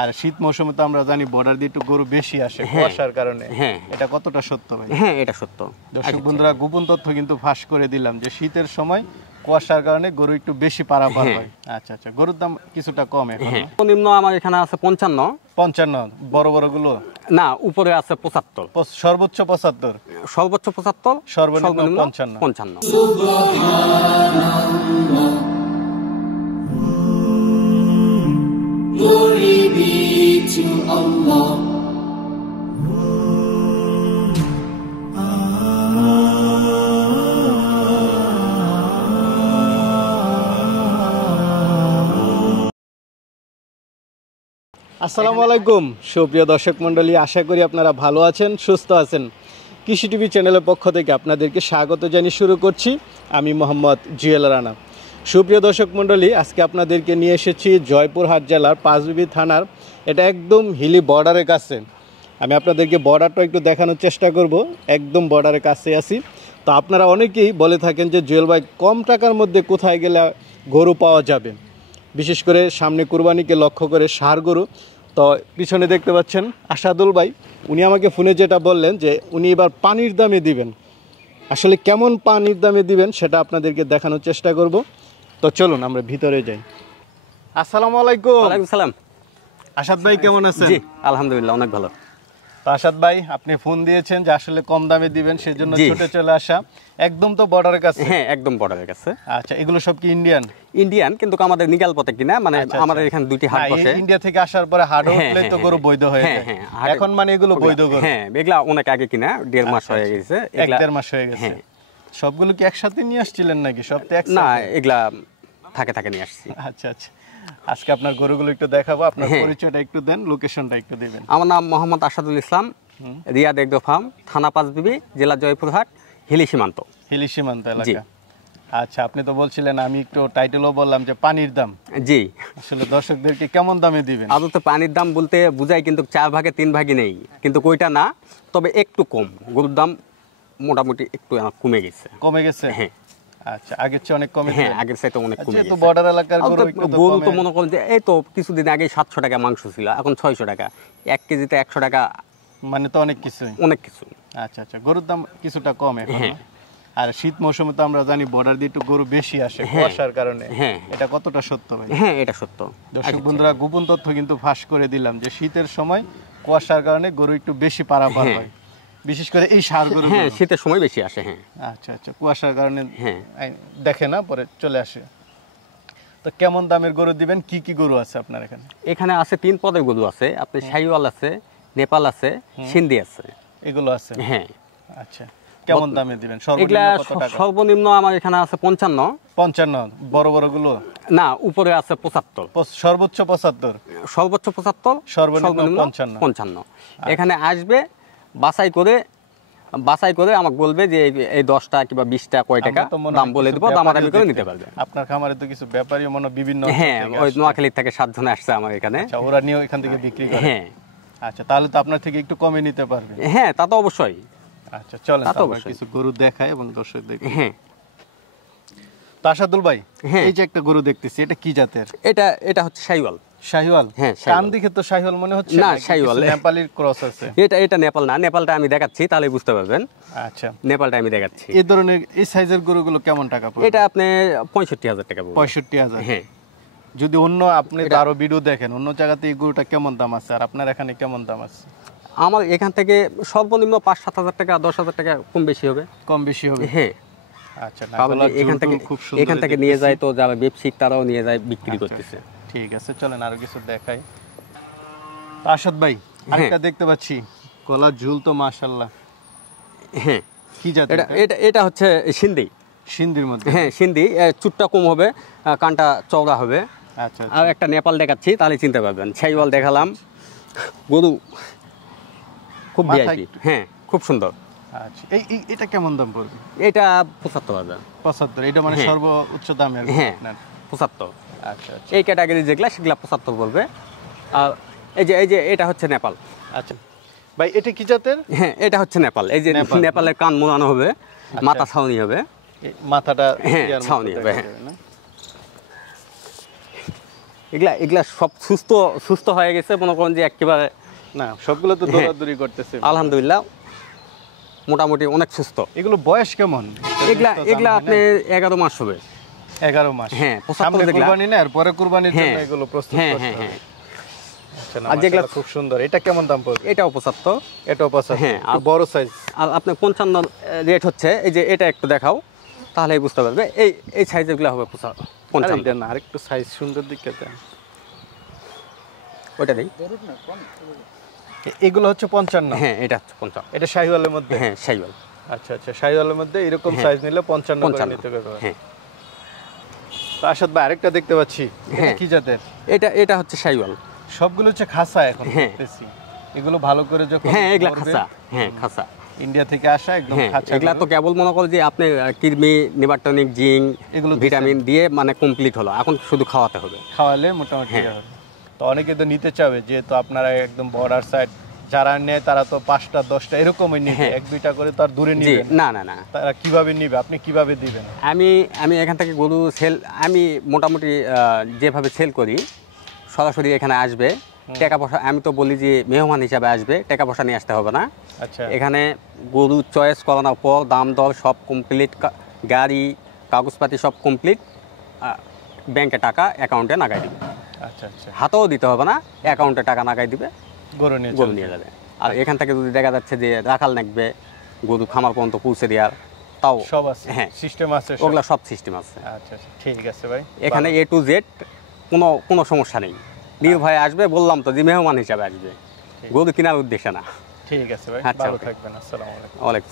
আর শীত মৌসুমে তো আমরা জানি বর্ডার দিয়ে একটু গরু বেশি আসে কুয়াশার কারণে। এটা কতটা সত্য ভাই? হ্যাঁ, এটা সত্য। দর্শক বন্ধুরা, গোপন তথ্য কিন্তু ফাঁস করে দিলাম যে শীতের সময় কুয়াশার কারণে গরু একটু বেশি পারাপার হয়। আচ্ছা আচ্ছা, গরুর দাম কিছুটা কম এখন। সর্বনিম্ন আমার এখানে আছে 55। 55 বড় বড় গুলো? না, উপরে আছে 75। সর্বোচ্চ 75? সর্বোচ্চ 75, সর্বনিম্ন 55। Glory be to Allah. আসসালামু আলাইকুম সুপ্রিয় দর্শক মণ্ডলী, আশা করি আপনারা ভালো আছেন, সুস্থ আছেন। কৃষি টিভি চ্যানেলের পক্ষ থেকে আপনাদেরকে স্বাগত জানিয়ে শুরু করছি আমি মোহাম্মদ জুয়েল রানা। সুপ্রিয় দর্শক মণ্ডলী, আজকে আপনাদেরকে নিয়ে এসেছি জয়পুরহাট জেলার পাঁচবিবি থানার, এটা একদম হিলি বর্ডারের কাছে। আমি আপনাদেরকে বর্ডারটা একটু দেখানোর চেষ্টা করব। একদম বর্ডারের কাছে আছি। তো আপনারা অনেকেই বলে থাকেন যে জুয়েল ভাই, কম টাকার মধ্যে কোথায় গেলে গরু পাওয়া যাবে, বিশেষ করে সামনে কুরবানিকে লক্ষ্য করে ষাঁড় গরু। তো পিছনে দেখতে পাচ্ছেন আসাদুল ভাই, উনি আমাকে ফোনে যেটা বললেন যে উনি এবার পানির দামে দিবেন। আসলে কেমন পানির দামে দিবেন সেটা আপনাদেরকে দেখানোর চেষ্টা করব। তো চলুন আমরা ভিতরে যাই। আসসালামু আলাইকুম। ওয়ালাইকুম সালাম। আসাদ ভাই কেমন আছেন? জি আলহামদুলিল্লাহ, অনেক ভালো। তো আসাদ ভাই, আপনি ফোন দিয়েছেন যে আসলে কম দামে দিবেন, সেজন্য ছুটে চলে আসা। একদম তো বর্ডারের কাছে? হ্যাঁ, একদম বর্ডারের কাছে। আচ্ছা, এগুলো সব কি ইন্ডিয়ান? ইন্ডিয়ান, কিন্তু আমাদের নিগাল পথে কিনা, মানে আমাদের এখানে দুইটি হাট বসে। ইন্ডিয়া থেকে আসার পরে হাট উঠলে তো গরু বৈধ হয়ে যায়। এখন মানে এগুলো বৈধ গরু? হ্যাঁ, এগুলা অনেক আগে কিনা, 1.5 মাস হয়ে গেছে। 1-1.5 মাস হয়ে গেছে। সবগুলো কি একসাথে নিয়ে আসছিলেন নাকি? সব তো একসাথে? না, এগুলা থাকে নিয়ে আসছি। আচ্ছা আচ্ছা, আজকে আপনার গরুগুলো একটু দেখাবো। আপনার পরিচয়টা একটু দেন, লোকেশনটা একটু দিবেন। আমার নাম মোহাম্মদ আসাদুল ইসলাম, রিয়াদ এগ্রো ফার্ম, থানা পাঁচবিবি, জেলা জয়পুরহাট, হিলি সীমান্ত। হিলি সীমান্ত এলাকা। আচ্ছা, আপনি তো বলছিলেন, আমি একটু টাইটেলও বললাম যে পানির দাম। জি, আসলে দর্শকদেরকে কেমন দামে দিবেন? আদতে পানির দাম বলতে বুঝাই কিন্তু 4 ভাগে 3 ভাগই নেই, কিন্তু ওইটা না, তবে একটু কম। গরুর দাম মোটামুটি একটু কমে গেছে। কমে গেছে? হ্যাঁ। আচ্ছা, আগের চেয়ে অনেক কমে? হ্যাঁ, আগের চাইতে অনেক কমে গেছে। তো বর্ডার এলাকার গরু তো মনে করেন যে এই তো কিছুদিন আগে 700 টাকা মাংস ছিল, এখন 600 টাকা। 1 কেজিতে 100 টাকা, মানে তো অনেক কিছু। অনেক কিছু। আচ্ছা আচ্ছা, গরুর দাম কিছুটা কম এখন। আর শীত মৌসুমে তো আমরা জানি বর্ডার দিয়ে একটু গরু বেশি আসে কুয়াশার কারণে। এটা কতটা সত্য ভাই? হ্যাঁ, এটা সত্য। দর্শক বন্ধুরা, গোপন তথ্য কিন্তু ফাঁস করে দিলাম যে শীতের সময় কুয়াশার কারণে গরু একটু বেশি পারাপার হয়, বিশেষ করে এই ষাঁড় গরু। হ্যাঁ, শীতের সময় বেশি আসে। হ্যাঁ। আচ্ছা আচ্ছা, কুয়াশার কারণে দেখে না, পরে চলে আসে। তো কেমন দামের গরু দিবেন? কি কি গরু আছে আপনার এখানে? এখানে আছে 3 পদের গরু আছে। আপনি শাহিওয়াল আছে, নেপাল আছে, সিন্ধি আছে। এগুলো আছে? হ্যাঁ। আচ্ছা, কেমন দামে দিবেন? সর্বনিম্ন আমার এখানে আছে 55। 55 বড় বড় গুলো? না, উপরে আছে 75। সর্বোচ্চ 75? সর্বোচ্চ 75, সর্বনিম্ন 55। এখানে আসবে, বাছাই করে আমাকে বলবে যে এই 10টা কিংবা 20টা কয় টাকা দাম বলে দেবো, দামাদামি করে নিতে পারবে। আপনার খামারে তো কিছু ব্যাপারী মনে বিভিন্ন। হ্যাঁ, ওই নোয়াখালী থেকে 7 জন আসছে আমার এখানে। আচ্ছা, ওরা নিয়ে এখান থেকে বিক্রি করে? হ্যাঁ। আচ্ছা, তাহলে তো আপনার থেকে একটু কমে নিতে পারবে? হ্যাঁ, তা তো অবশ্যই। আচ্ছা, চলেন আমরা কিছু গরু দেখাই এবং দর্শকদের। হ্যাঁ। তো আসাদুল ভাই, এই যে একটা গরু দেখতেছি, এটা কি জাতের? এটা হচ্ছে শাহিওয়াল। শাহিওয়াল? হ্যাঁ, কান দেখে তো শাহিওয়াল মনে হচ্ছে না। শাহিওয়াল নেপালির ক্রস আছে। এটা নেপাল না, নেপালটা আমি দেখাচ্ছি তাহলে বুঝতে পারবেন। আচ্ছা, নেপালটা আমি দেখাচ্ছি। এই ধরনের এই সাইজের গরুগুলো কেমন টাকা পড়বে? এটা আপনি 65,000 টাকা পড়বে। 65,000? হ্যাঁ। যদি অন্য আপনি আরো ভিডিও দেখেন, অন্য জায়গাতে এই গরুটা কেমন দাম আছে, আর আপনার এখানে কেমন দাম আছে? আমার এখান থেকে সর্বনিম্ন 5-7 হাজার টাকা, 10 হাজার টাকা কম বেশি হবে। কম বেশি হবে? হ্যাঁ। আচ্ছা, এখান থেকে নিয়ে যায় তো যারা ব্যবসায়িক, তারাও নিয়ে যায়, বিক্রি করতেছে। ঠিক আছে, চলেন আরো কিছু দেখাই। আসাদ ভাই, আরেকটা দেখতে পাচ্ছি, গলার ঝুল তো মাশাআল্লাহ। হ্যাঁ। কি জাত এটা হচ্ছে সিন্ধি। সিন্ধির মধ্যে? হ্যাঁ, সিন্ধি। চুটটা কম হবে, কানটা চওড়া হবে। আচ্ছা, আর একটা নেপাল দেখাচ্ছি তাহলে চিনতে পারবেন। শাহিওয়াল দেখালাম, গরু খুব ভিআইপি। হ্যাঁ, খুব সুন্দর। আচ্ছা, এটা কেমন দাম পড়বে? এটা 75,000। 75? এটা মানে সর্বোচ্চ দামের? হ্যাঁ, 75। আচ্ছা আচ্ছা, এই ক্যাটাগরি যেগুলা সেগুলা 75 পড়বে। আর এই যে এটা হচ্ছে নেপাল। আচ্ছা ভাই, এটা কি জাতের? হ্যাঁ, এটা হচ্ছে নেপাল। এই যে নেপালের কান মোড়ানো হবে, মাথা ছাউনি হবে, মাথাটা ছাউনি হবে। এগুলা এগুলা সব সুস্থ সুস্থ হয়ে গেছে, মনে করেন যে একেবারে না সবগুলো তো হ্যাঁ। দৌড়াদৌড়ি করতেছে। আলহামদুলিল্লাহ মোটামুটি অনেক সুস্থ। এগুলো বয়স কেমন? এগুলা এগুলা আপনি 11 মাস হবে। 11 মাস। হ্যাঁ, 75 সামনে যেগুলা। কুরবানি না, আর পরে কুরবানির জন্য হ্যাঁ, এগুলো প্রস্তুত হ্যাঁ, করতে হ্যাঁ, হবে। হ্যাঁ। আচ্ছা, না আর যেগুলা- মাশাআল্লাহ খুব সুন্দর। এটা কেমন দাম পড়বে? এটাও 75। এটাও 75। হ্যাঁ, একটু বড় সাইজ। আর আপনি 55 রেট হচ্ছে। এই যে এটা একটু দেখাও, তাহলেই বুঝতে পারবে। এই সাইজেরগুলো হবে 55। এটা না আরেকটু সাইজ সুন্দর দিকে দেন। ওইটা দিই। এগুলো হচ্ছে 55। হ্যাঁ, এটা হচ্ছে 55। এটা শাহিওয়ালের মধ্যে। হ্যাঁ, শাইওয়াল। আচ্ছা আচ্ছা, শাহিওয়ালের মধ্যে এরকম হ্যাঁ। সাইজ নিলে 55 করে 55। নিতে পারবে। হ্যাঁ, তো আসাদ ভাই আরেকটা দেখতে পাচ্ছি। এটা হ্যাঁ। কি জাতের? এটা হচ্ছে শাইওয়াল। সবগুলো হচ্ছে খাসা এখন হ্যাঁ। দেখতেছি। এগুলো ভালো করে যখন হ্যাঁ, এগুলা ধরবে, খাসা। হ্যাঁ, খাসা। ইন্ডিয়া থেকে আসা একদম হ্যাঁ, খাঁচা এগুলা তো গরু। কেবল মনে করো যে আপনি কৃমি, নিবারটনিক, জিঙ্ক, এগুলো দিছেন। ভিটামিন দিয়ে মানে কমপ্লিট হলো। এখন শুধু খাওয়াতে হবে। খাওয়ালে মোটামুটি হ্যাঁ। ইয়ে হবে। তো অনেকে তো নিতে চাবে, যেহেতু আপনারা একদম বর্ডার সাইড, যারা নেয় তারা তো 5টা 10টা এরকমই নিবে, হ্যাঁ। 1-2টা করে তো আর দূরে জি, নিবে না না না। তারা কিভাবে নিবে, আপনি কিভাবে দিবেন? আমি এখান থেকে গরু সেল, আমি মোটামুটি যেভাবে সেল করি, সরাসরি এখানে আসবে, টাকা পয়সা আমি তো বলি যে মেহমান হিসাবে আসবে, টাকা পয়সা নিয়ে আসতে হবে না। আচ্ছা এখানে গরু চয়েস করানোর পর দাম দর সব কমপ্লিট, গাড়ি কাগজপাতি সব কমপ্লিট, ব্যাংকে টাকা অ্যাকাউন্টে নাগাই দিবে। আচ্ছা আচ্ছা, হাতেও দিতে হবে না, অ্যাকাউন্টে টাকা নাগাই দিবে, গরু নিয়ে গরু চলে নিয়ে যাবে। আর এখান থেকে যদি দেখা যাচ্ছে যে রাখাল নাকবে, গরু খামার পর্যন্ত পৌঁছে দেওয়ার, তাও সব আছে, হ্যাঁ, সিস্টেম আছে সব। ওগুলা সব সিস্টেম আছে। আচ্ছা আচ্ছা, ঠিক আছে ভাই। এখানে A to Z কোনো সমস্যা নেই। নির্ভয়ে আসবে, বললাম তো যে মেহমান হিসাবে আসবে, গরু কেনার উদ্দেশ্যে না। ঠিক আছে ভাই, আচ্ছা, ভালো ওকে। থাকবেন। আসসালামু আলাইকুম। ওয়ালাইকুম